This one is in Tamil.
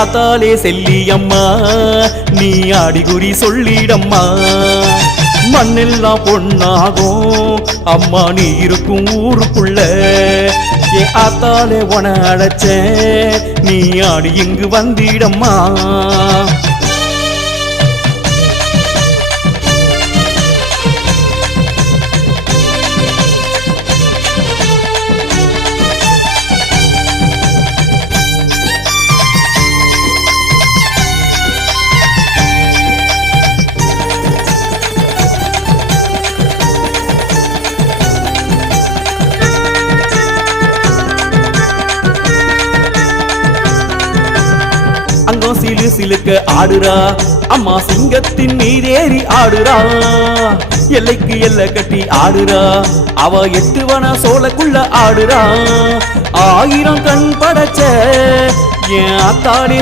ஆத்தாலே செல்லியம்மா நீ ஆடிகுறி சொல்லிடம்மா. மண்ணெல்லாம் பொண்ணாகும் அம்மா நீ இருக்கும் ஊருக்குள்ள. ஏ ஆத்தாலே உன அழைச்ச நீ ஆடி இங்கு வந்திடம்மா. அங்கம் சிலுக்க ஆடுறா. அம்மா சிங்கத்தின் மீதேறி ஆடுறா. எல்லைக்கு எல்லை கட்டி ஆடுறா. அவ எட்டுவன சோழக்குள்ள ஆடுறா. ஆயிரம் கண் படைச்ச என் அத்தாடி